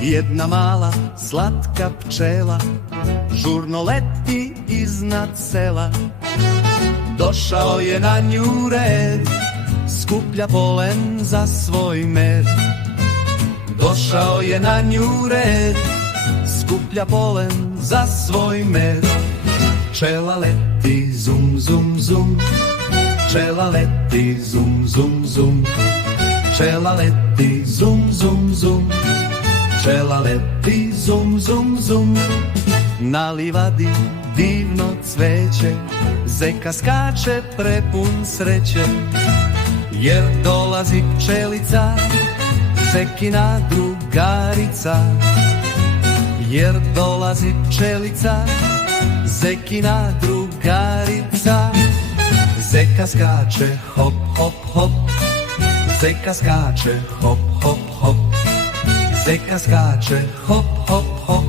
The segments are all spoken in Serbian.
Jedna mala slatka pčela žurno leti iznad sela. Došao je na nju red, skuplja polen za svoj med. Došao je na nju red, skuplja polen za svoj med. Pčela leti zum zum zum, pčela leti zum zum zum, pčela leti zum zum zum, pčela leti zum zum zum. Na livadi divno cveće, zeka skače prepun sreće, jer dolazi pčelica, zekina drugarica. Jer dolazi pčelica, zekina drugarica. Zeka skače hop hop hop, zeka skače hop hop hop, zeka skače hop hop hop,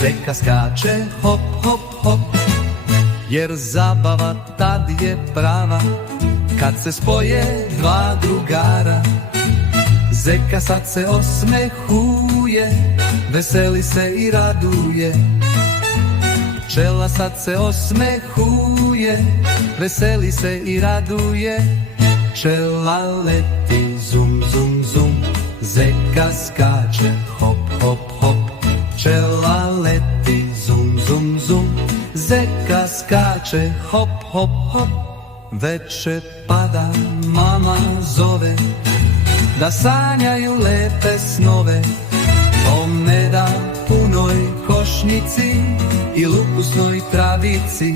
zeka skače hop hop hop. Jer zabava tad je prava, kad se spoje dva drugara. Zeka sad se osmehuje, veseli se i raduje. Pčela sad se osmehuje, veseli se i raduje. Pčela leti zum zum zum, zeka skače hop hop hop. Pčela leti zum zum zum, zeka skače hop hop hop. Veče pada, mama zove, da sanjaju lepe snove o meda punoj košnici i lukusnoj travici.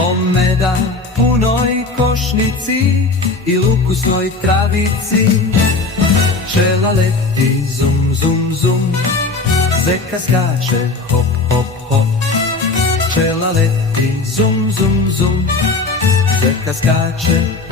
O meda punoj košnici i lukusnoj travici. Pčela leti zum zum zum, zeka skače hop hop hop. Pčela leti zum zum zum, zeka skače